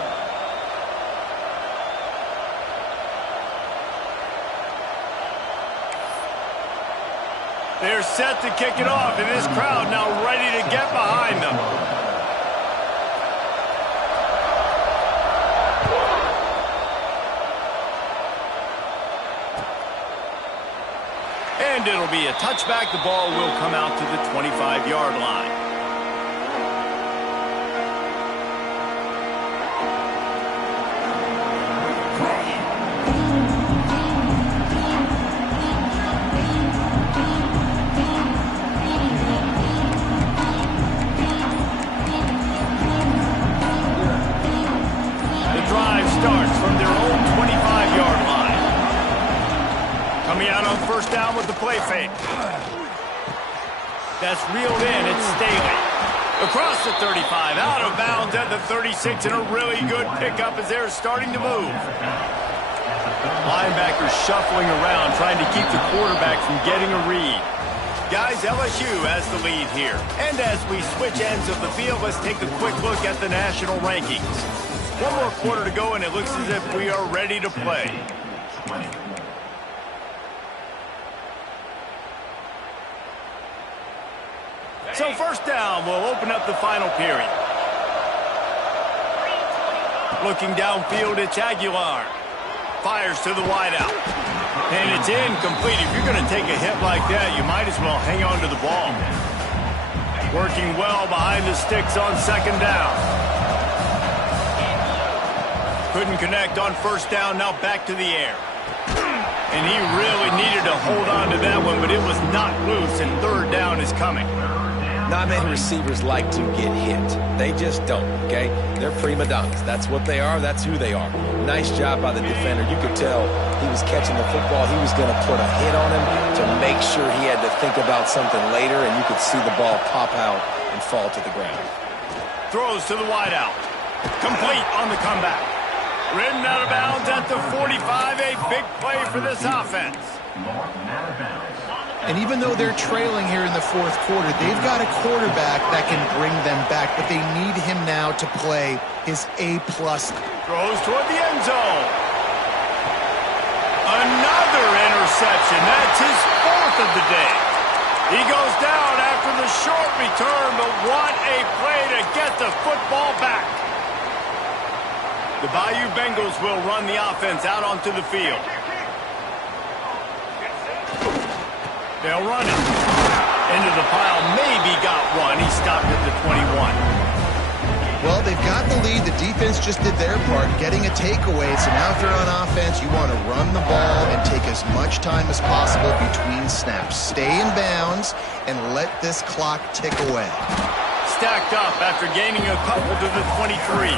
They're set to kick it off, and this crowd now ready to get behind them. And it'll be a touchback. The ball will come out to the 25-yard line. Coming out on first down with the play fake. That's reeled in. It's Staley. Across the 35, out of bounds at the 36, and a really good pickup as they're starting to move. Linebackers shuffling around, trying to keep the quarterback from getting a read. Guys, LSU has the lead here. And as we switch ends of the field, let's take a quick look at the national rankings. One more quarter to go, and it looks as if we are ready to play. So first down, we'll open up the final period. Looking downfield, it's Aguilar. Fires to the wideout. And it's incomplete. If you're going to take a hit like that, you might as well hang on to the ball. Working well behind the sticks on second down. Couldn't connect on first down, now back to the air. And he really needed to hold on to that one, but it was not loose, and third down is coming. Not many receivers like to get hit. They just don't, okay? They're prima donnas. That's what they are. That's who they are. Nice job by the defender. You could tell he was catching the football. He was going to put a hit on him to make sure he had to think about something later, and you could see the ball pop out and fall to the ground. Throws to the wideout. Complete on the comeback. Ridden out of bounds at the 45. A big play for this offense. And even though they're trailing here in the fourth quarter, they've got a quarterback that can bring them back, but they need him now to play his A+. Throws toward the end zone. Another interception. That's his fourth of the day. He goes down after the short return, but what a play to get the football back. The Bayou Bengals will run the offense out onto the field. They'll run it. Into the pile. Maybe got one. He stopped at the 21. Well, they've got the lead. The defense just did their part, getting a takeaway. So now if they're on offense, you want to run the ball and take as much time as possible between snaps. Stay in bounds and let this clock tick away. Stacked up after gaining a couple to the 23.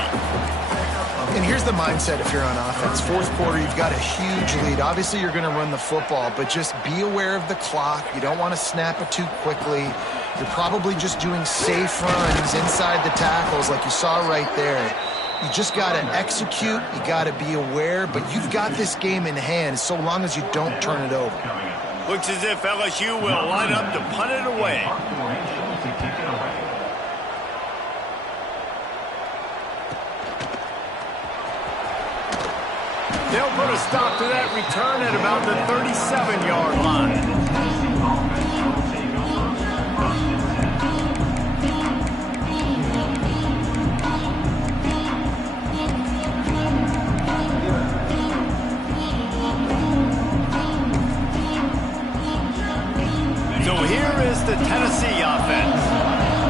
And here's the mindset if you're on offense. Fourth quarter, you've got a huge lead. Obviously, you're going to run the football, but just be aware of the clock. You don't want to snap it too quickly. You're probably just doing safe runs inside the tackles like you saw right there. You just got to execute. You got to be aware, but you've got this game in hand so long as you don't turn it over. Looks as if LSU will line up to punt it away. They'll put a stop to that return at about the 37-yard line. So here is the Tennessee offense.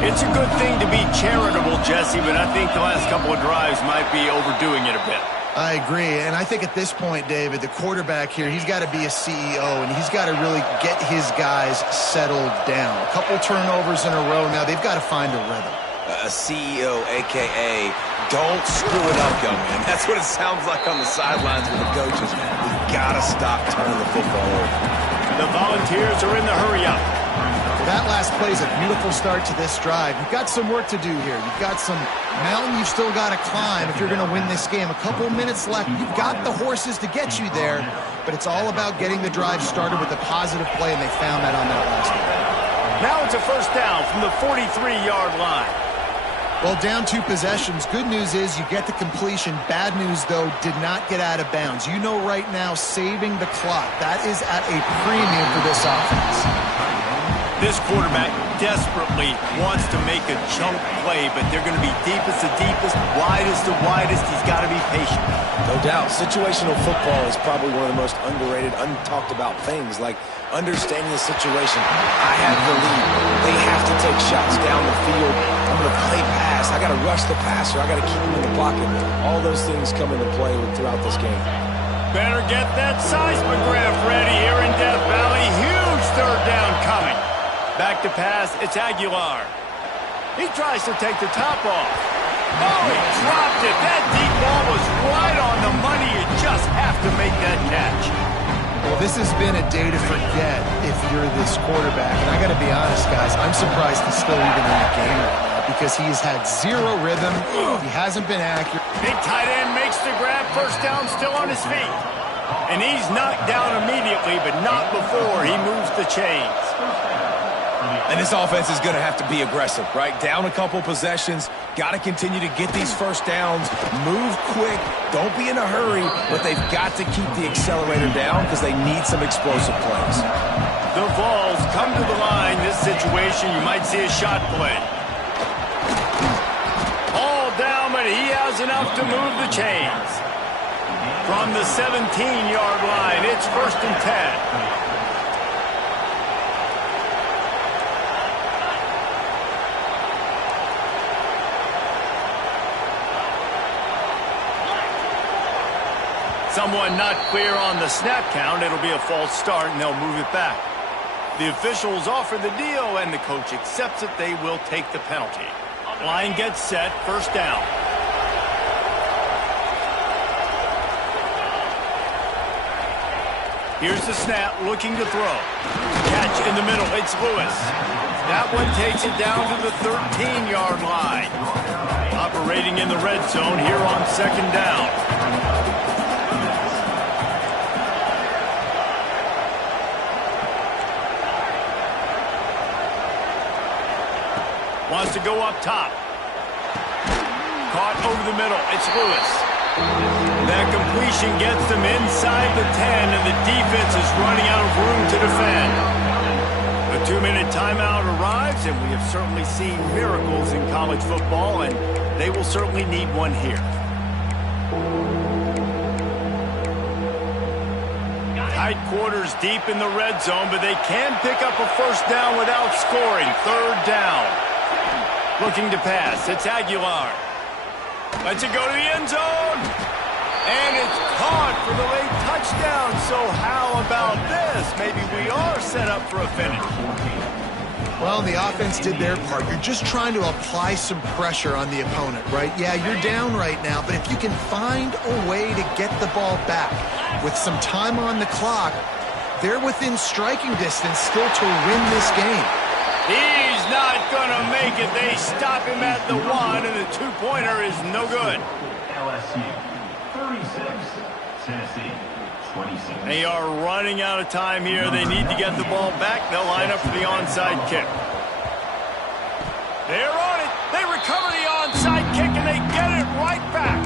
It's a good thing to be charitable, Jesse, but I think the last couple of drives might be overdoing it a bit. I agree, and I think at this point, David, the quarterback here, he's got to be a CEO, and he's got to really get his guys settled down. A couple turnovers in a row now. They've got to find a rhythm. A CEO, a.k.a. don't screw it up, young man. That's what it sounds like on the sidelines with the coaches. We've got to stop turning the football over. The Volunteers are in the hurry-up. That last play is a beautiful start to this drive. You've got some work to do here. You've got some mountain you've still got to climb if you're going to win this game. A couple minutes left. You've got the horses to get you there, but it's all about getting the drive started with a positive play, and they found that on that last one. Now it's a first down from the 43-yard line. Well, down 2 possessions. Good news is you get the completion. Bad news, though, did not get out of bounds. You know right now, saving the clock. That is at a premium for this offense. This quarterback desperately wants to make a chunk play, but they're going to be deepest to deepest, widest to widest. He's got to be patient. No doubt. Situational football is probably one of the most underrated, untalked about things, like understanding the situation. I have the lead. They have to take shots down the field. I'm going to play pass. I got to rush the passer. I got to keep him in the pocket. All those things come into play throughout this game. Better get that seismograph ready here in Death Valley. Huge third down coming. Back to pass, it's Aguilar. He tries to take the top off. Oh, he dropped it. That deep ball was right on the money. You just have to make that catch. Well, this has been a day to forget if you're this quarterback. And I got to be honest, guys, I'm surprised he's still even in the game right now because he's had zero rhythm. He hasn't been accurate. Big tight end makes the grab. First down, still on his feet. And he's knocked down immediately, but not before he moves the chains. And this offense is going to have to be aggressive, right? Down a couple possessions, got to continue to get these first downs, move quick, don't be in a hurry, but they've got to keep the accelerator down because they need some explosive plays. The Vols come to the line. This situation, you might see a shot play. All down, but he has enough to move the chains. From the 17-yard line, it's 1st and 10. Someone not clear on the snap count. It'll be a false start, and they'll move it back. The officials offer the deal, and the coach accepts it. They will take the penalty. Line gets set. First down. Here's the snap, looking to throw. Catch in the middle. It's Lewis. That one takes it down to the 13-yard line. Operating in the red zone here on 2nd down. Wants to go up top. Caught over the middle. It's Lewis. That completion gets them inside the 10, and the defense is running out of room to defend. A 2-minute timeout arrives, and we have certainly seen miracles in college football, and they will certainly need one here. Tight quarters deep in the red zone, but they can pick up a first down without scoring. 3rd down. Looking to pass. It's Aguilar. Lets it go to the end zone. And it's caught for the late touchdown. So how about this? Maybe we are set up for a finish. Well, the offense did their part. You're just trying to apply some pressure on the opponent, right? Yeah, you're down right now, but if you can find a way to get the ball back with some time on the clock, they're within striking distance still to win this game. He's not going to make it. They stop him at the 1, and the 2-pointer is no good. LSU 36, Tennessee 26. They are running out of time here. They need to get the ball back. They'll line up for the onside kick. They're on it. They recover the onside kick, and they get it right back.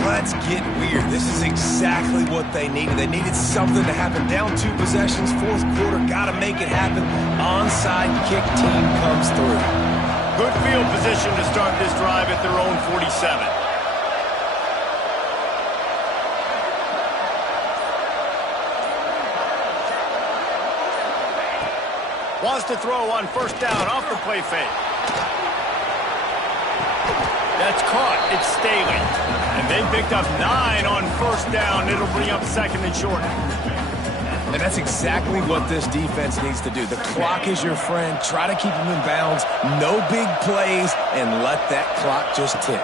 Let's get weird. This is exactly what they needed. They needed something to happen. Down 2 possessions, 4th quarter, got to make it happen. Onside kick team comes through. Good field position to start this drive at their own 47. Wants to throw on 1st down off the play fake. That's caught. It's Staley. And they picked up 9 on 1st down. It'll bring up 2nd and short. And that's exactly what this defense needs to do. The clock is your friend. Try to keep them in bounds. No big plays, and let that clock just tick.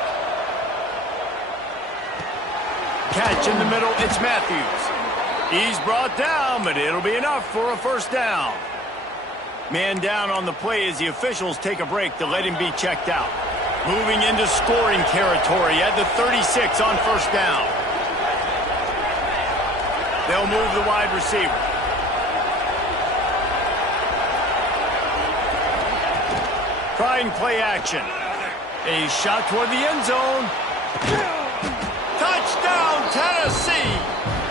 Catch in the middle. It's Matthews. He's brought down, but it'll be enough for a 1st down. Man down on the play as the officials take a break to let him be checked out. Moving into scoring territory at the 36 on 1st down. They'll move the wide receiver. Trying play action. A shot toward the end zone. Touchdown, Tennessee!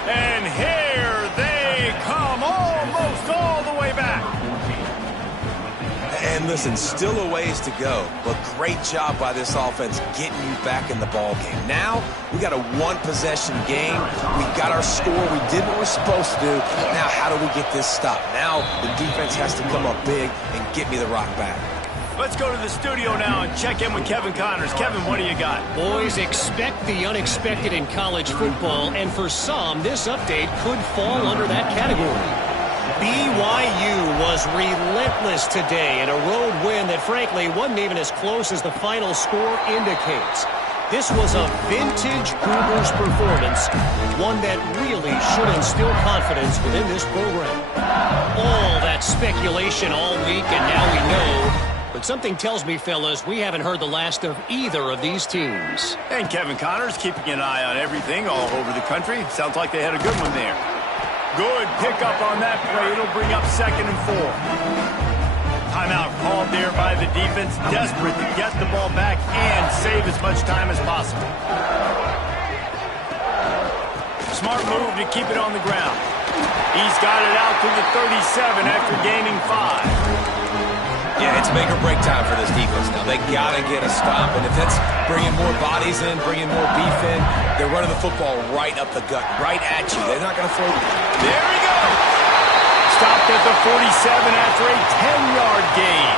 And here they come, almost all the way back. And listen, still a ways to go, but great job by this offense getting you back in the ball game. Now, we got a 1-possession game. We got our score. We did what we're supposed to do. Now, how do we get this stopped? Now, the defense has to come up big and get me the rock back. Let's go to the studio now and check in with Kevin Connors. Kevin, what do you got? Boys, expect the unexpected in college football, and for some, this update could fall under that category. BYU was relentless today in a road win that, frankly, wasn't even as close as the final score indicates. This was a vintage Cougars performance, one that really should instill confidence within this program. All that speculation all week, and now we know. But something tells me, fellas, we haven't heard the last of either of these teams. And Kevin Connors keeping an eye on everything all over the country. Sounds like they had a good one there. Good pickup on that play. It'll bring up 2nd and 4. Timeout called there by the defense, desperate to get the ball back and save as much time as possible. Smart move to keep it on the ground. He's got it out to the 37 after gaining 5. Yeah, it's make or break time for this defense now. They got to get a stop, and if that's bringing more bodies in, bringing more beef in, they're running the football right up the gut, right at you. They're not going to throw. There he goes. Stopped at the 47 after a 10-yard gain.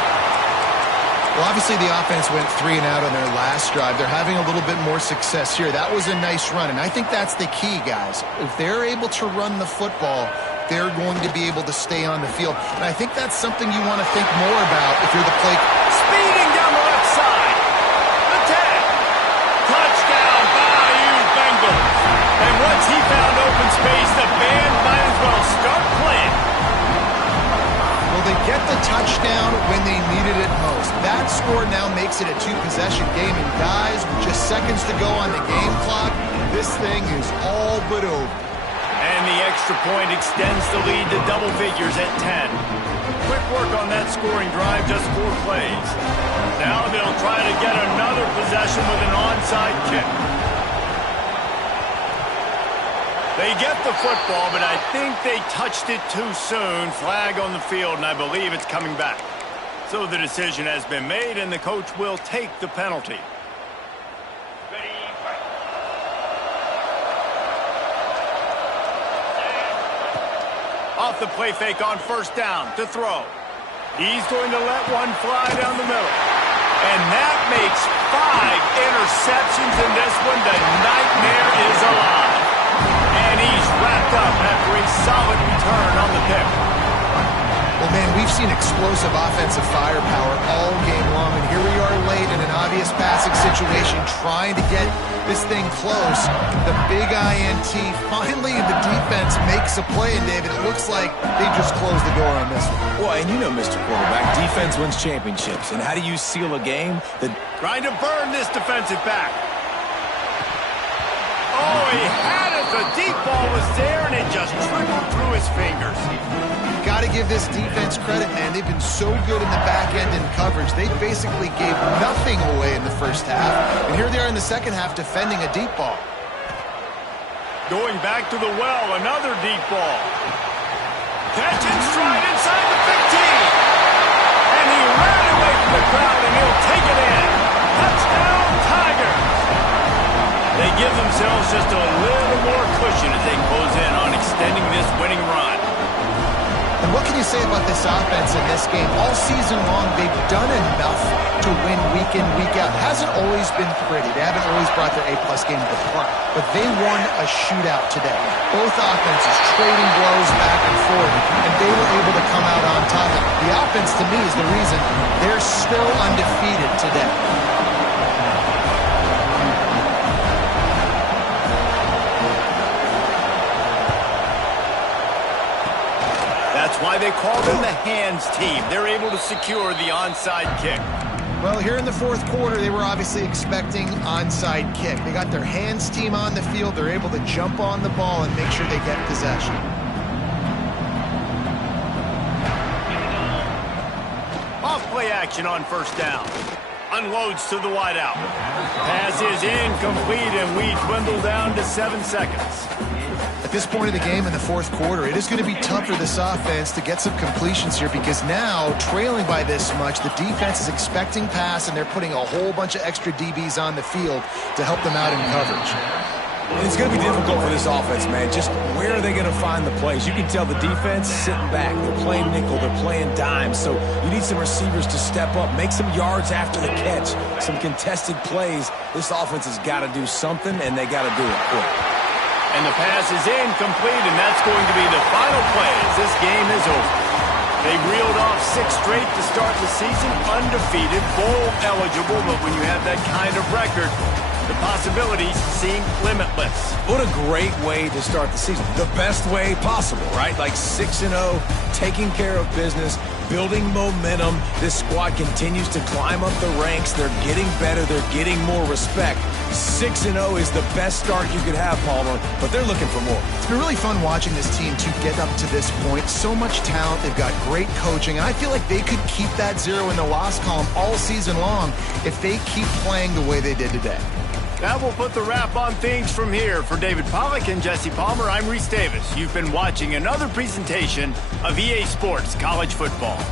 Well, obviously the offense went 3 and out on their last drive. They're having a little bit more success here. That was a nice run, and I think that's the key, guys. If they're able to run the football, they're going to be able to stay on the field. And I think that's something you want to think more about if you're the play. Speeding down the left side. The 10. Touchdown, Bayou Bengals. And once he found open space, the band might as well start playing. Well, they get the touchdown when they needed it most. That score now makes it a 2-possession game. And guys, with just seconds to go on the game clock, this thing is all but over. And the extra point extends the lead to double figures at 10. Quick work on that scoring drive, just 4 plays. Now they'll try to get another possession with an onside kick. They get the football, but I think they touched it too soon. Flag on the field, and I believe it's coming back. So the decision has been made, and the coach will take the penalty. Off the play fake on 1st down to throw. He's going to let one fly down the middle. And that makes 5 interceptions in this one. The nightmare is alive. And he's wrapped up after a solid return on the pick. Well, man, we've seen explosive offensive firepower all game long, and here we are late in an obvious passing situation trying to get this thing close. The big INT, finally the defense makes a play, and David, it looks like they just closed the door on this one. Well, and you know, Mr. Quarterback, defense wins championships. And how do you seal a game? Trying to burn this defensive back. Oh, he had it. The deep ball was there, and it just trickled through his fingers. Got to give this defense credit, man. They've been so good in the back end in coverage. They basically gave nothing away in the first half. And here they are in the second half defending a deep ball. Going back to the well, another deep ball. Catch and stride inside the 15. And he ran away from the crowd, and he'll take it in. Touchdown, Tigers. They give themselves just a little more cushion as they close in on extending this winning run. And what can you say about this offense in this game? All season long, they've done enough to win week in, week out. Hasn't always been pretty. They haven't always brought their A-plus game to the park. But they won a shootout today. Both offenses trading blows back and forth, and they were able to come out on top. The offense, to me, is the reason they're still undefeated today. That's why they call them the hands team. They're able to secure the onside kick. Well, here in the fourth quarter, they were obviously expecting onside kick. They got their hands team on the field. They're able to jump on the ball and make sure they get possession. Off play action on 1st down. Unloads to the wideout. Pass is incomplete, and we dwindle down to 7 seconds. At this point of the game in the fourth quarter, it is going to be tough for this offense to get some completions here because now, trailing by this much, the defense is expecting pass, and they're putting a whole bunch of extra DBs on the field to help them out in coverage. It's going to be difficult for this offense, man. Just where are they going to find the plays? You can tell the defense sitting back. They're playing nickel. They're playing dime. So you need some receivers to step up, make some yards after the catch, some contested plays. This offense has got to do something, and they got to do it quick. And the pass is incomplete, and that's going to be the final play as this game is over. They reeled off 6 straight to start the season, undefeated, bowl eligible, but when you have that kind of record, the possibilities seem limitless. What a great way to start the season. The best way possible, right? Like 6-0, taking care of business, building momentum. This squad continues to climb up the ranks. They're getting better. They're getting more respect. 6-0 is the best start you could have, Palmer, but they're looking for more. It's been really fun watching this team to get up to this point. So much talent. They've got great coaching, and I feel like they could keep that 0 in the loss column all season long if they keep playing the way they did today. That will put the wrap on things from here. For David Pollack and Jesse Palmer, I'm Reese Davis. You've been watching another presentation of EA Sports College Football.